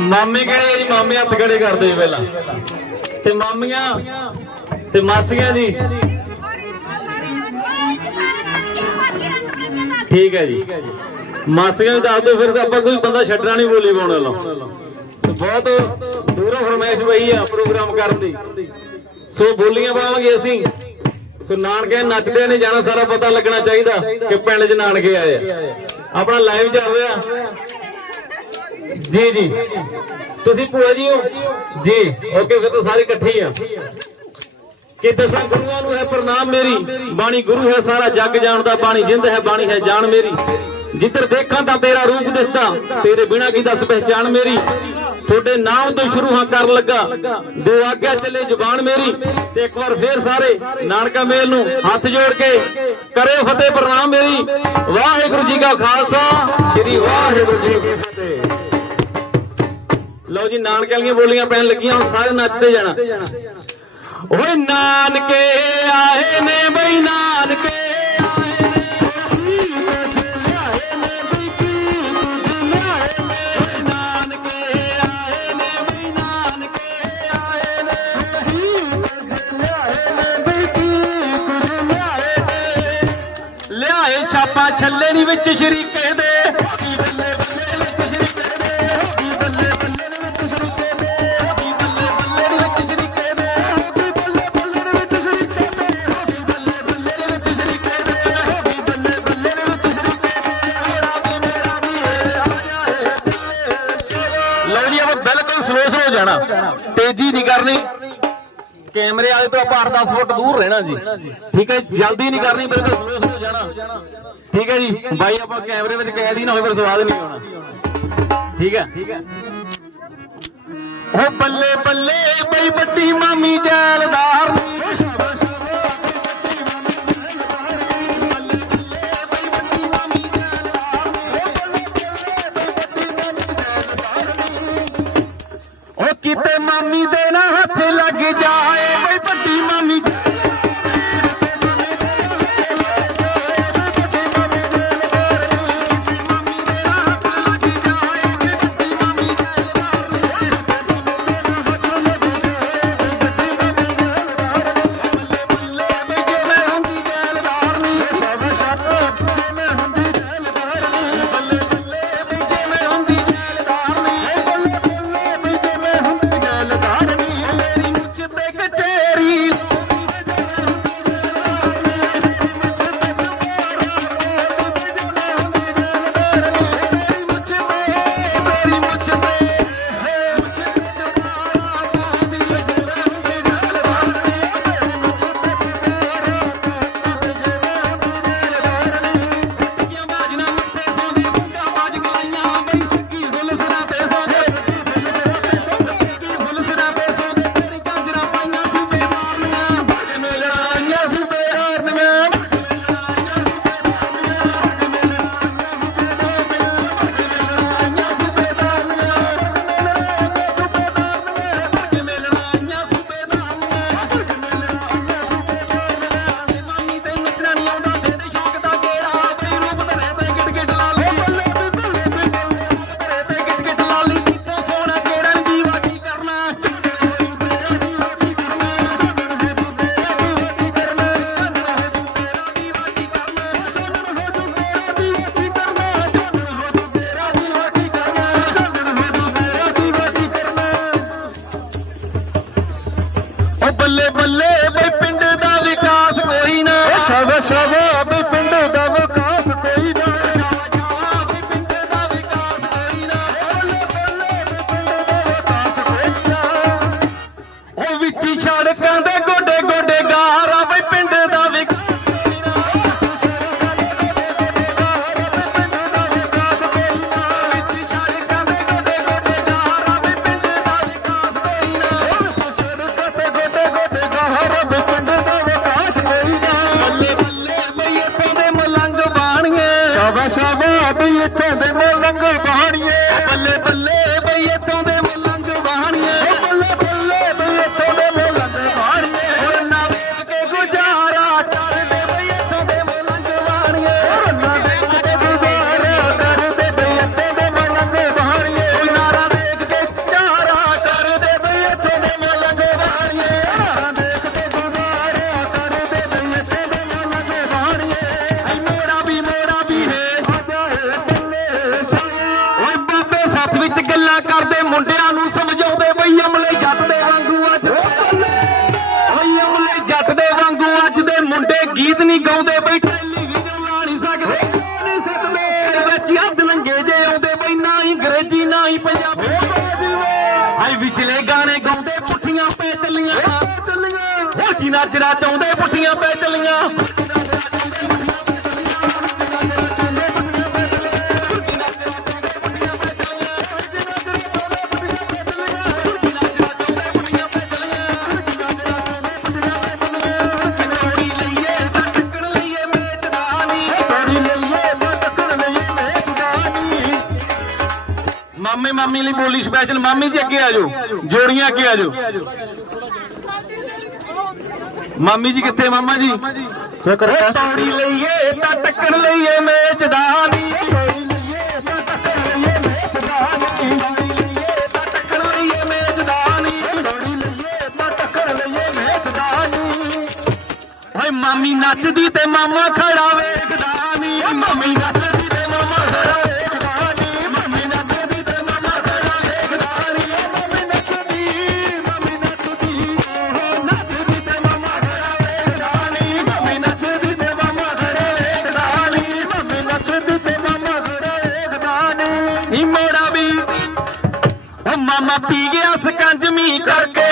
ਮਾਮੇ ਕਿਹੜੇ ਜੀ? ਮਾਮੇ ਹੱਥ ਖੜੇ ਕਰਦੇ ਪਹਿਲਾਂ। ਤੇ ਮਾਮੀਆਂ ਤੇ ਮਾਸੀਆਂ ਜੀ? ਠੀਕ ਹੈ ਜੀ। ਮਾਸੀਆਂ ਵੀ ਦੱਸ ਦਿਓ ਫਿਰ ਆਪਾਂ ਕੋਈ ਬੰਦਾ ਛੱਡਣਾ ਨਹੀਂ ਬੋਲੀ ਪਾਉਣ ਵਾਲਾ। ਬਹੁਤ ਦੂਰੋਂ ਫਰਮਾਇਸ਼ ਪਈ ਆ ਪ੍ਰੋਗਰਾਮ ਕਰਨ ਦੀ। ਸੋ ਬੋਲੀਆਂ ਪਾਵਾਂਗੇ ਅਸੀਂ। ਸੋ ਨਾਨਕੇ ਨੱਚਦੇ ਨੇ ਜਾਣਾ ਸਾਰਾ ਪਤਾ ਲੱਗਣਾ ਚਾਹੀਦਾ ਕਿ ਪਿੰਡ 'ਚ ਨਾਨਕੇ ਆਏ ਆ। ਆਪਣਾ ਲਾਈਵ ਚੱਲ ਰਿਹਾ। ਜੀ ਜੀ। ਤੁਸੀਂ ਭੂਆ ਜੀ ਹੋ? ਜੀ, ਓਕੇ, ਫਿਰ ਤਾਂ ਸਾਰੇ ਇਕੱਠੇ ਆ। ਕਿ ਦਸਾਂ ਗੁਰੂਆਂ ਨੂੰ ਹੈ ਪ੍ਰਣਾਮ ਮੇਰੀ। ਬਾਣੀ ਗੁਰੂ ਹੈ ਸਾਰਾ, ਜੱਗ ਜਾਣਦਾ ਬਾਣੀ ਜਿੰਦ ਹੈ, ਬਾਣੀ ਹੈ ਜਾਣ ਮੇਰੀ। ਜਿੱਧਰ ਦੇਖਾਂ ਤਾਂ ਤੇਰਾ ਰੂਪ ਦਿਸਦਾ, ਤੇਰੇ ਬਿਨਾ ਕੀ ਦੱਸ ਪਹਿਚਾਨ ਮੇਰੀ? ਤੁਹਾਡੇ ਨਾਮ ਤੋਂ ਸ਼ੁਰੂ ਹਾਂ ਕਰਨ ਲੱਗਾ, ਦੋ ਆਗਿਆ ਚੱਲੇ ਜ਼ੁਬਾਨ ਮੇਰੀ। ਤੇ ਇੱਕ ਵਾਰ ਫੇਰ ਸਾਰੇ ਨਾਨਕਾ ਮੇਲ ਨੂੰ ਹੱਥ ਜੋੜ ਕੇ ਕਰਿਓ ਫਤਿਹ, ਪ੍ਰਣਾਮ ਮੇਰੀ। ਵਾਹਿਗੁਰੂ ਜੀ ਕਾ ਖਾਲਸਾ, ਸ੍ਰੀ ਵਾਹਿਗੁਰੂ ਜੀ ਕੀ ਫਤਿਹ। ਲਓ ਜੀ ਨਾਨਕੇ ਵਾਲੀਆਂ ਬੋਲੀਆਂ ਪੈਣ ਲੱਗੀਆਂ ਹੁਣ ਸਾਰੇ ਨੱਚਦੇ ਜਾਣਾ ਓਏ ਨਾਨਕੇ ਆਏ ਨੇ ਬਈ ਨਾਨਕੇ ਛੱਲੇ ਨੇ ਵਿੱਚ ਸ਼ਰੀਕੇ ਸਲੋ ਤੇਜ਼ੀ ਨਹੀਂ ਕਰਨੀ। ਕੈਮਰੇ ਵਾਲੇ ਤੋਂ ਆਪਾਂ 8-10 ਫੁੱਟ ਦੂਰ ਰਹਿਣਾ ਜੀ। ਠੀਕ ਹੈ ਜਲਦੀ ਨਹੀਂ ਕਰਨੀ, ਬਿਲਕੁਲ। ਸਲੋ ਸਲੋ ਜਾਣਾ ਠੀਕ ਹੈ ਜੀ? ਬਾਈ, ਆਪਾਂ ਕੈਮਰੇ ਵਿੱਚ ਕਹਿ ਹੀ ਨਾ ਹੋਵੇ ਫਿਰ ਸਵਾਦ ਨਹੀਂ ਆਉਣਾ। ਠੀਕ ਹੈ? ਠੀਕ ਹੈ ਉਹ ਬੱਲੇ ਬੱਲੇ ਕੋਈ ਨਾ ਸ਼ਬ ਪਿੰਡ ਦਾ ਹੋਰ ਕੀ ਨੱਚਣਾ ਚਾਹੁੰਦੇ ਪੁੱਠੀਆਂ ਪੈ ਚੱਲੀਆਂ। ਮਾਮੇ, ਮਾਮੀ ਲਈ ਬੋਲੀ ਸਪੈਸ਼ਲ ਮਾਮੀ ਜੀ ਅੱਗੇ ਆ ਜਾਓ। ਜੋੜੀਆਂ ਅੱਗੇ ਆ ਜਾਓ। ਮਾਮੀ ਜੀ ਕਿੱਥੇ ਮਾਮਾ ਜੀ? ਸ਼ੁਕਰ ਤੌੜੀ ਲਈਏ ਤਾਂ ਟੱਕਣ ਲਈਏ ਮੇਚ ਦਾ ਦਾ ਮਾਮੀ ਨੱਚਦੀ ਤੇ ਮਾਮਾ ਖੜਾ ਵੇਖਦਾ ਓ ਮਾਮਾ ਪੀ ਗਿਆ ਸਕੰਜਮੀ ਕਰਕੇ।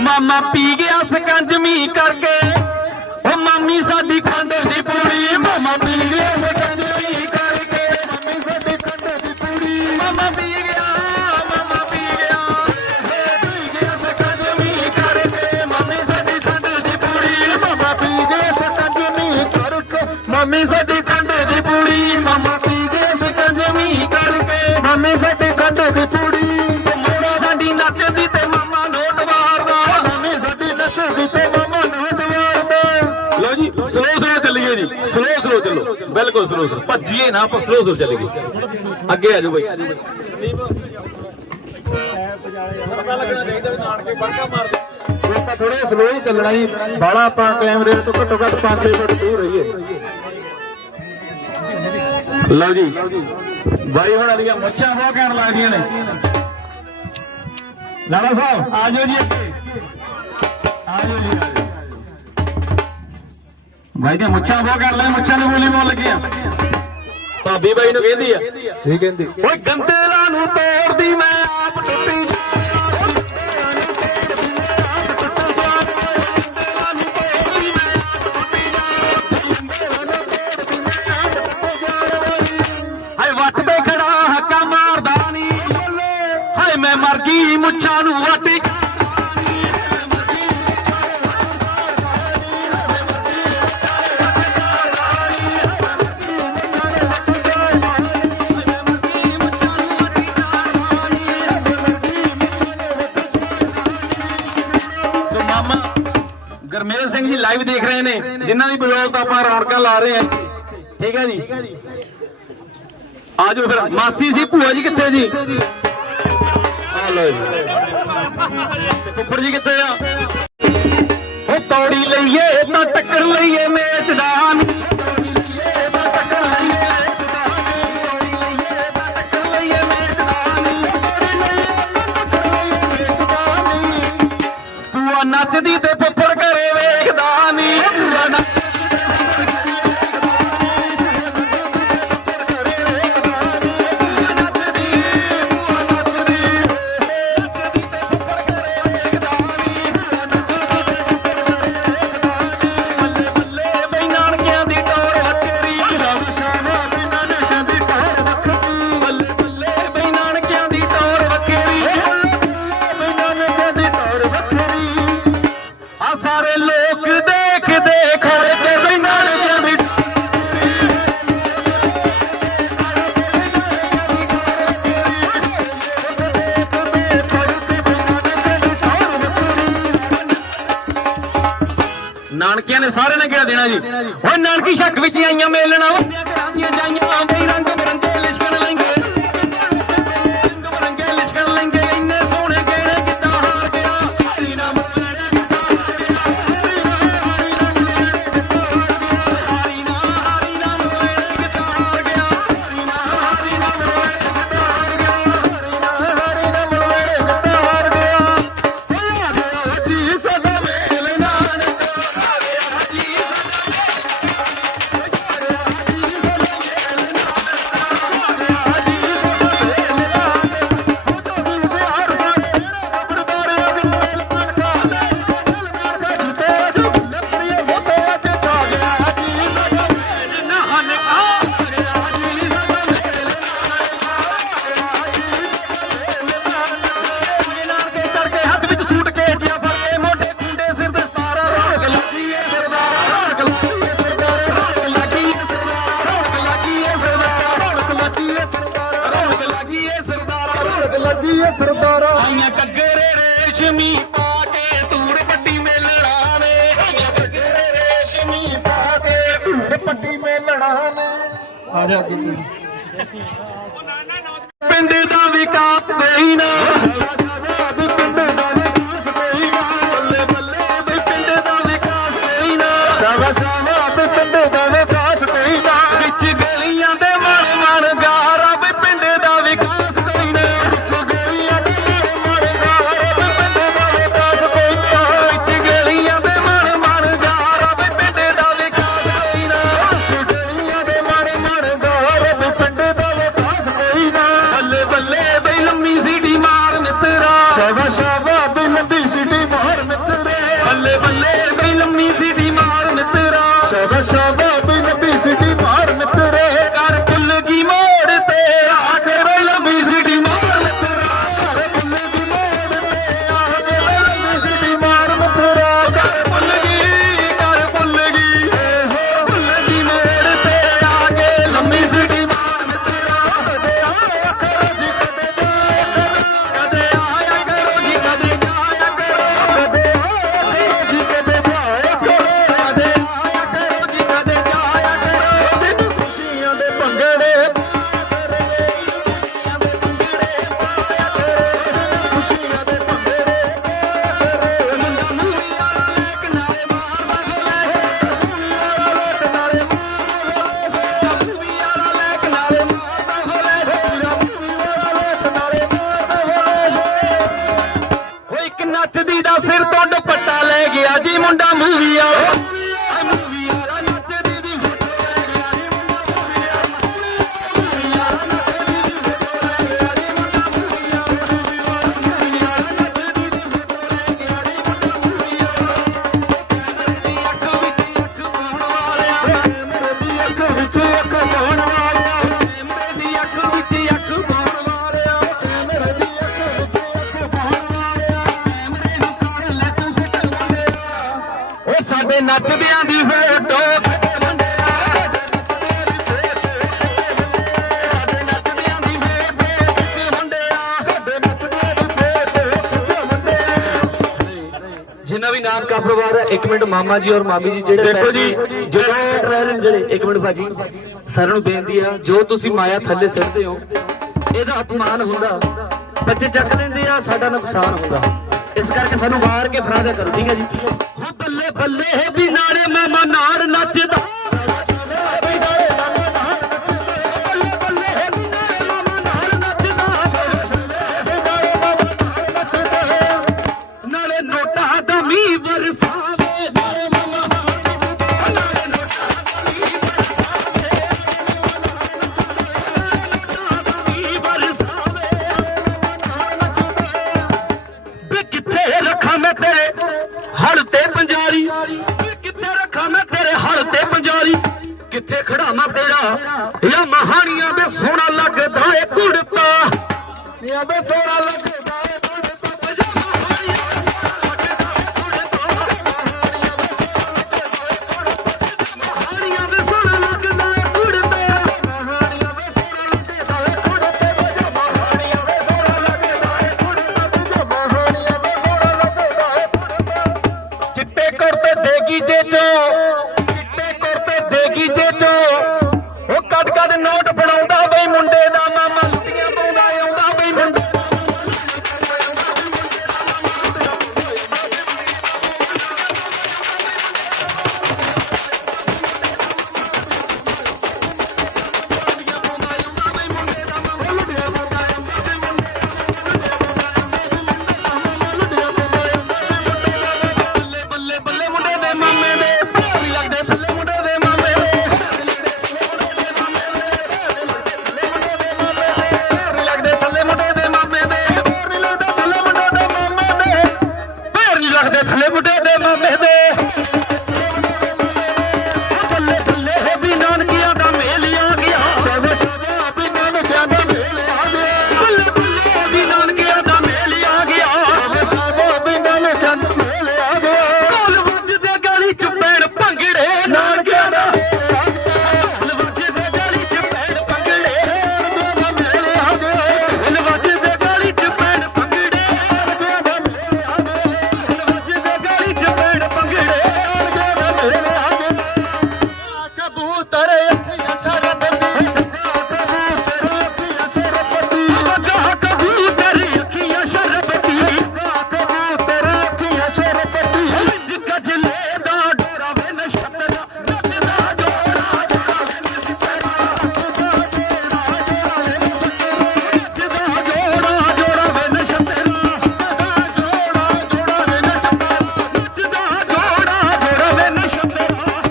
ਮਾਮਾ ਪੀ ਗਿਆ ਸਕੰਜਮੀ ਕਰਕੇ। ਉਹ ਮਾਮੀ ਸਾਡੀ ਖੰਡੇ ਬਿਲਕੁਲ ਸਲੋ ਸਲੋ ਭੱਜੀਏ ਨਾ ਆਪਾਂ ਸਲੋ ਸਲੋ ਚੱਲੀਏ। ਅੱਗੇ ਆ ਜਾਓ ਬਾਈ। ਪਤਾ ਲੱਗਣਾ ਚਾਹੀਦਾ ਵੀ ਨਾਨਕੇ ਬੰਕਾ ਮਾਰਦੇ ਆਪਾਂ ਥੋੜਾ ਸਲੋ ਹੀ ਚੱਲਣਾ ਜੀ। ਬਾਲਾ ਆਪਾਂ ਕੈਮਰੇ ਤੋਂ ਘੱਟੋ ਘੱਟ 5-6 ਫੁੱਟ ਦੂਰ ਰਹੀਏ। ਲਓ ਜੀ। ਬਾਈ ਹੋਣਾ ਦੀਆਂ ਮੁੱਛਾਂ ਬਹੁਤ ਕਹਿਣ ਲੱਗਦੀਆਂ ਨੇ। ਲਾਲਾ ਸਾਹਿਬ ਆ ਜਾਓ ਜੀ ਅੱਗੇ। ਆ ਜਾਓ ਜੀ। ਬਾਈ ਦੀਆਂ ਮੁੱਛਾਂ ਬਹੁਤ ਕਹਿਣ ਲੱਗੇ ਮੁੱਛਾਂ ਨੂੰ ਬੋਲੀ ਮੋਲ ਲੱਗੀਆਂ ਭਾਬੀ ਬਾਈ ਨੂੰ ਕਹਿੰਦੀ ਆ। ਠੀਕ ਕਹਿੰਦੀ? ਓਏ ਗੰਦੇਲਾਂ ਨੂੰ ਤੋੜਦੀ ਮੈਂ ਆਪ ਟੁੱਟੀ ਹਾਏ ਵੱਟ ਤੇ ਖੜਾ ਹੱਕਾ ਮਾਰਦਾ ਨਹੀਂ ਹਾਏ ਮੈਂ ਮਰ ਗਈ ਮੁੱਛਾਂ ਨੂੰ ਵਾਟੀ ਲਾਈਵ ਦੇਖ ਰਹੇ ਨੇ, ਜਿਨ੍ਹਾਂ ਦੀ ਬਦੌਲਤ ਆਪਾਂ ਰੌਣਕਾਂ ਲਾ ਰਹੇ ਹਾਂ ਠੀਕ ਹੈ ਜੀ? ਆ ਜਾਓ ਫਿਰ, ਮਾਸੀ ਸੀ ਭੂਆ ਜੀ ਕਿੱਥੇ ਜੀ? ਆ ਲਓ ਜੀ। ਫੁੱਫੜ ਜੀ ਕਿੱਥੇ ਆ? ਉਹ ਤੌੜੀ ਲਈਏ ਤਾਂ ਟੱਕਰ ਲਈਏ ਮੇਚ ਦਾ ਨਾਨਕਿਆਂ ਨੇ ਸਾਰੇ ਨੇ ਕਿਹੜਾ ਦੇਣਾ ਜੀ। ਓਏ ਨਾਨਕੀ ਸ਼ੱਕ ਵਿੱਚ ਆਈਆਂ ਮੇਲਣਾ। ਵੱਡਿਆਂ ਘਰਾਂ ਦੀਆਂ ਜਾਈਆਂ ਬਈ ਰੰਗ ਬਰੰਗੇ ਪਿੰਡ ਦਾ ਵਿਕਾਸ ਨਹੀਂ ਨਾ। ਮੇਰਾ ਪਰਿਵਾਰ ਹੈ। ਇੱਕ ਮਿੰਟ ਮਾਮਾ ਜੀ ਔਰ ਮਾਮੀ ਜੀ ਜਿਹੜੇ ਦੇਖੋ ਜੀ। ਜਦੋਂ ਟਰੈਨ ਜਿਹੜੇ। ਇੱਕ ਮਿੰਟ ਭਾਜੀ। ਸਾਰਿਆਂ ਨੂੰ ਬੇਨਤੀ ਆ ਜੋ ਤੁਸੀਂ ਮਾਇਆ ਥੱਲੇ ਸਿਰਦੇ ਹੋ ਇਹਦਾ ਅਪਮਾਨ ਹੁੰਦਾ। ਬੱਚੇ ਚੱਕ ਲੈਂਦੇ ਆ ਸਾਡਾ ਨੁਕਸਾਨ ਹੁੰਦਾ। ਇਸ ਕਰਕੇ ਸਾਨੂੰ ਬਾਹਰ ਕੇ ਫਰਾਦਾ ਕਰੋ ਠੀਕ ਹੈ ਜੀ। ਹੋ ਬੱਲੇ ਬੱਲੇ ਵੀ ਨਾਰੇ ਮਾਮਾ ਨਾਲ ਨੱਚਦਾ।